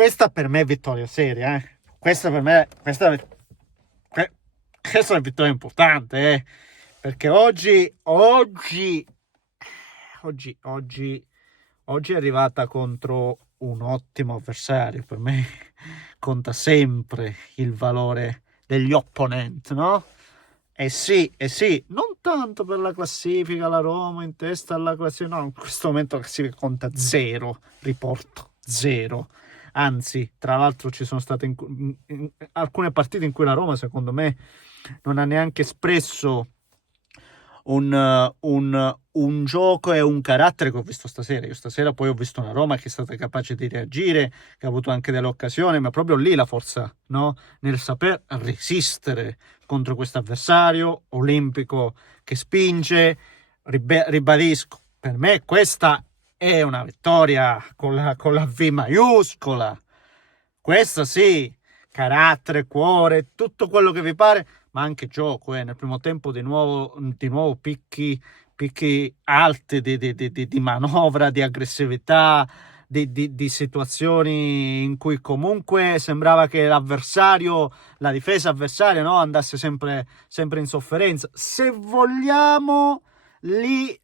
questa per me è vittoria seria, Questa per me, questa è una vittoria importante, perché oggi è arrivata contro un ottimo avversario. Per me conta sempre il valore degli opponenti, no? Eh sì, non tanto per la classifica, la Roma in testa alla classifica, no, in questo momento la classifica conta 0, riporto 0. Anzi, tra l'altro ci sono state alcune partite in cui la Roma, secondo me, non ha neanche espresso un gioco e un carattere che ho visto stasera. Io stasera poi ho visto una Roma che è stata capace di reagire, che ha avuto anche delle occasioni, ma proprio lì la forza, no? Nel saper resistere contro questo avversario olimpico che spinge. Ribadisco, per me questa è una vittoria con la V maiuscola. Questa sì, carattere, cuore, tutto quello che vi pare, ma anche gioco. Nel primo tempo di nuovo picchi alti di manovra, di aggressività, di situazioni in cui comunque sembrava che l'avversario, la difesa avversaria, no, andasse sempre in sofferenza. Se vogliamo, lì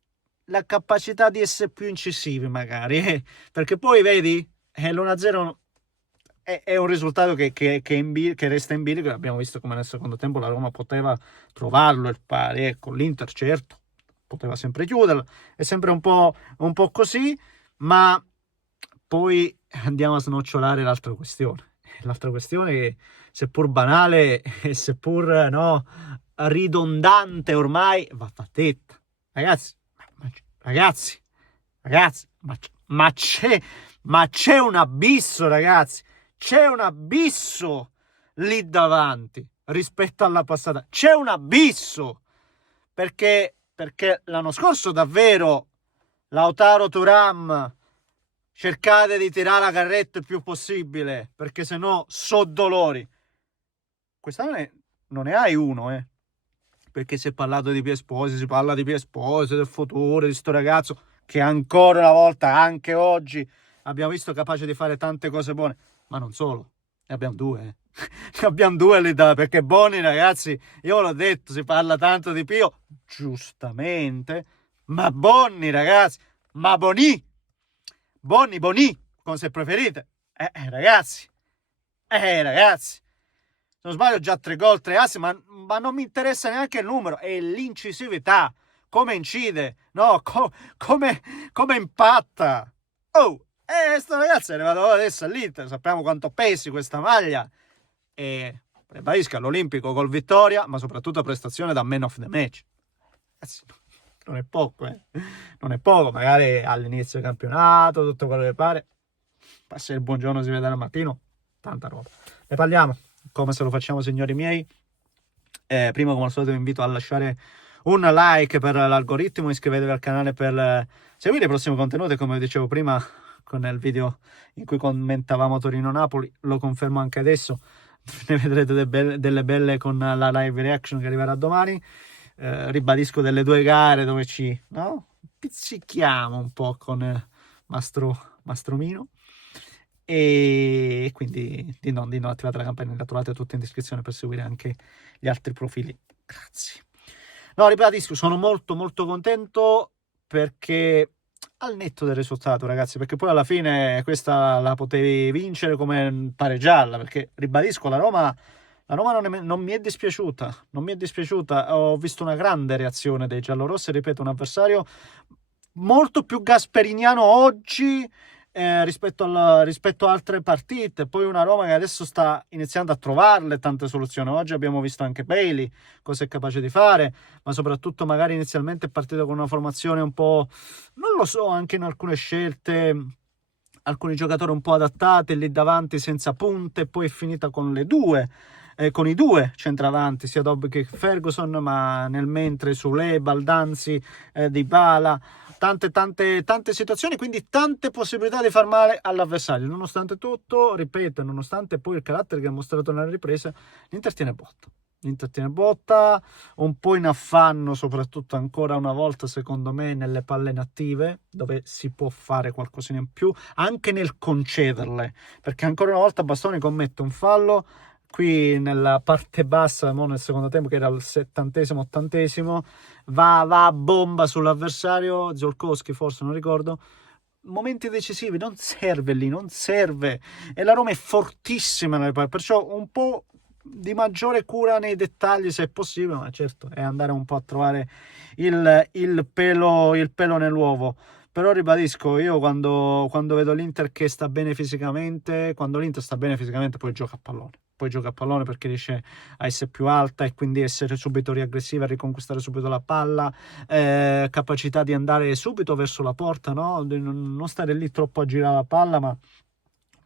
la capacità di essere più incisivi magari, perché poi vedi, l'1-0 è un risultato che resta in bilico. Abbiamo visto come nel secondo tempo la Roma poteva trovarlo il pari. Ecco, l'Inter certo poteva sempre chiuderlo, è sempre un po' così, ma poi andiamo a snocciolare l'altra questione che, seppur banale e seppur ridondante ormai, va detta. Ragazzi, ma c'è un abisso, ragazzi. C'è un abisso lì davanti rispetto alla passata. C'è un abisso, perché l'anno scorso davvero Lautaro Thuram cercate di tirare la carretta il più possibile, perché sennò so dolori. Quest'anno non ne hai uno, perché si è parlato di Piesposi, si parla di Piesposi, del futuro di sto ragazzo che ancora una volta, anche oggi, abbiamo visto capace di fare tante cose buone. Ma non solo, ne abbiamo due. Ne abbiamo due lì perché Boni, ragazzi, io l'ho detto, si parla tanto di Pio, giustamente, ma Boni, ragazzi, ma Boni, come se preferite. Ragazzi, se non sbaglio già 3 gol, 3 assi, ma non mi interessa neanche il numero, è l'incisività, come incide, no, come impatta. Sto ragazzo è arrivato adesso all'Inter, sappiamo quanto pesi questa maglia, e ribadisco, all'Olimpico col vittoria, ma soprattutto prestazione da man of the match. Non è poco, non è poco, magari all'inizio del campionato, tutto quello che pare, passa il buongiorno, si vede al mattino, tanta roba. Ne parliamo, come se lo facciamo, signori miei. Prima, come al solito, vi invito a lasciare un like per l'algoritmo, iscrivetevi al canale per seguire i prossimi contenuti, come vi dicevo prima con il video in cui commentavamo Torino-Napoli, lo confermo anche adesso. Ne vedrete delle belle con la live reaction che arriverà domani. Ribadisco, delle 2 gare dove ci pizzichiamo un po' con Mastromino, e quindi di non attivate la campanella, trovate tutto in descrizione per seguire anche gli altri profili. Grazie. No, ribadisco, sono molto contento, perché al netto del risultato, ragazzi, perché poi alla fine questa la potevi vincere come pareggiarla, perché ribadisco, la Roma non mi è dispiaciuta, ho visto una grande reazione dei giallorossi, ripeto, un avversario molto più gasperiniano oggi rispetto a altre partite. Poi una Roma che adesso sta iniziando a trovarle tante soluzioni. Oggi abbiamo visto anche Bailey cosa è capace di fare, ma soprattutto magari inizialmente è partito con una formazione un po', non lo so, anche in alcune scelte, alcuni giocatori un po' adattati lì davanti senza punte, poi è finita con i due centravanti, sia Dobbie che Ferguson, ma nel mentre Soulé, Baldanzi, Dybala, tante situazioni, quindi tante possibilità di far male all'avversario. Nonostante tutto, ripeto, nonostante poi il carattere che ha mostrato nella ripresa, l'Inter tiene botta. l'Inter tiene botta, un po' in affanno, soprattutto ancora una volta, secondo me, nelle palle inattive, dove si può fare qualcosina in più, anche nel concederle, perché ancora una volta Bastoni commette un fallo, qui nella parte bassa, nel secondo tempo, che era il 70esimo, 80esimo, va a bomba sull'avversario, Ziolkowski forse, non ricordo, momenti decisivi, non serve lì, non serve, e la Roma è fortissima nelle palle, perciò un po' di maggiore cura nei dettagli se è possibile, ma certo è andare un po' a trovare il pelo nell'uovo. Però ribadisco, io quando vedo l'Inter che sta bene fisicamente, quando l'Inter sta bene fisicamente poi gioca a pallone perché riesce a essere più alta e quindi essere subito riaggressiva, a riconquistare subito la palla, capacità di andare subito verso la porta, no? Non stare lì troppo a girare la palla, ma un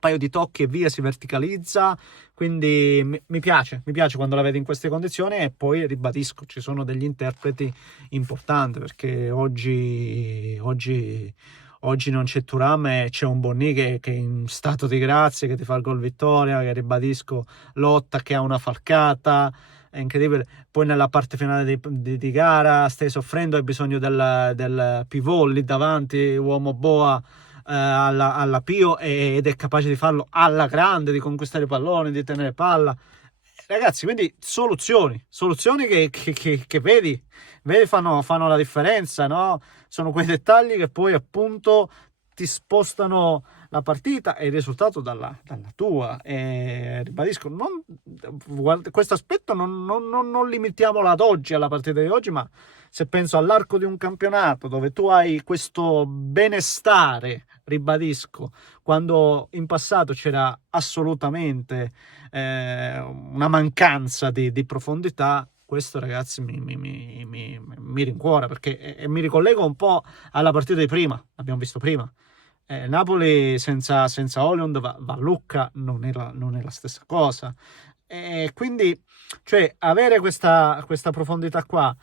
paio di tocchi e via, si verticalizza, quindi mi piace quando la vedo in queste condizioni. E poi ribadisco, ci sono degli interpreti importanti, perché oggi non c'è Thuram e c'è un Bonni che è in stato di grazia, che ti fa il gol vittoria, che ribadisco lotta, che ha una falcata, è incredibile. Poi nella parte finale di gara stai soffrendo, hai bisogno del pivot lì davanti, uomo boa, alla Pio, ed è capace di farlo alla grande, di conquistare i palloni, di tenere palla, ragazzi. Quindi soluzioni che vedi fanno la differenza, no? Sono quei dettagli che poi appunto ti spostano la partita e il risultato dalla tua. E ribadisco, questo aspetto non limitiamolo ad oggi, alla partita di oggi, ma se penso all'arco di un campionato dove tu hai questo benestare, ribadisco, quando in passato c'era assolutamente una mancanza di profondità, questo, ragazzi, mi rincuora, perché mi ricollego un po' alla partita di prima, l'abbiamo visto prima. Napoli senza Højlund va a Lucca non è la stessa cosa, e quindi, cioè, avere questa profondità qua,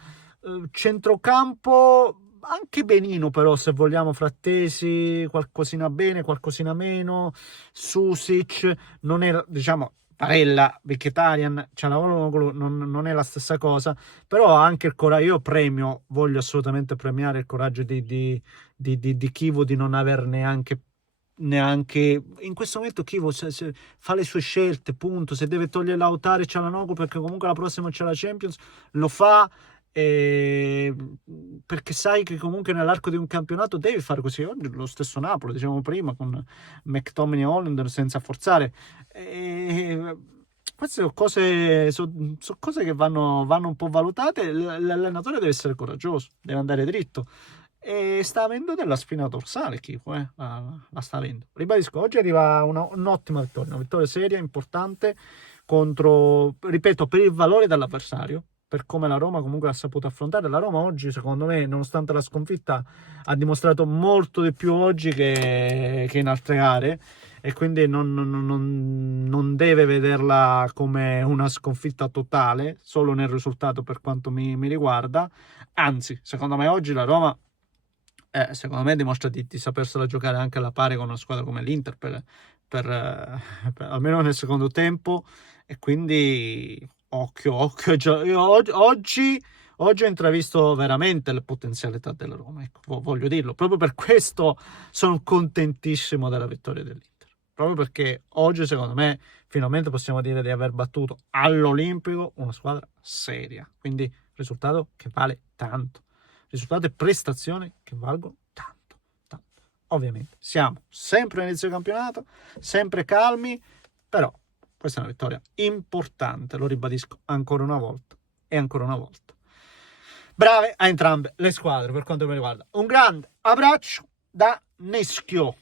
centrocampo anche benino, però se vogliamo, Frattesi qualcosina bene, qualcosina meno, Susic non è, diciamo, Barella, Mkhitaryan, Çalhanoğlu non è la stessa cosa, però anche il coraggio, io voglio assolutamente premiare il coraggio di Chivu, di non aver neanche in questo momento. Chivu se fa le sue scelte, punto. Se deve togliere Lautaro e Çalhanoğlu perché comunque la prossima c'è la Champions, lo fa, perché sai che comunque nell'arco di un campionato devi fare così. Oggi lo stesso Napoli, diciamo prima, con McTominay e Højlund, senza forzare, queste sono cose che vanno un po' valutate. L'allenatore deve essere coraggioso, deve andare dritto, e sta avendo della spina dorsale Chico, la sta avendo. Ribadisco, oggi arriva un'ottima vittoria, una vittoria seria, importante, contro, ripeto, per il valore dell'avversario, per come la Roma comunque l'ha saputo affrontare. La Roma oggi, secondo me, nonostante la sconfitta, ha dimostrato molto di più oggi che in altre gare, e quindi non deve vederla come una sconfitta totale solo nel risultato, per quanto mi riguarda. Anzi, secondo me oggi la Roma secondo me dimostra di sapersela giocare anche alla pari con una squadra come l'Inter, per almeno nel secondo tempo. E quindi occhio, io oggi ho intravisto veramente le potenzialità della Roma, ecco, voglio dirlo. Proprio per questo sono contentissimo della vittoria dell'Inter, proprio perché oggi, secondo me, finalmente possiamo dire di aver battuto all'Olimpico una squadra seria, quindi risultato che vale tanto, risultato e prestazioni che valgono tanto. Ovviamente siamo sempre all'inizio del campionato, sempre calmi, però questa è una vittoria importante, lo ribadisco ancora una volta e ancora una volta. Brave a entrambe le squadre per quanto mi riguarda. Un grande abbraccio da Neschio.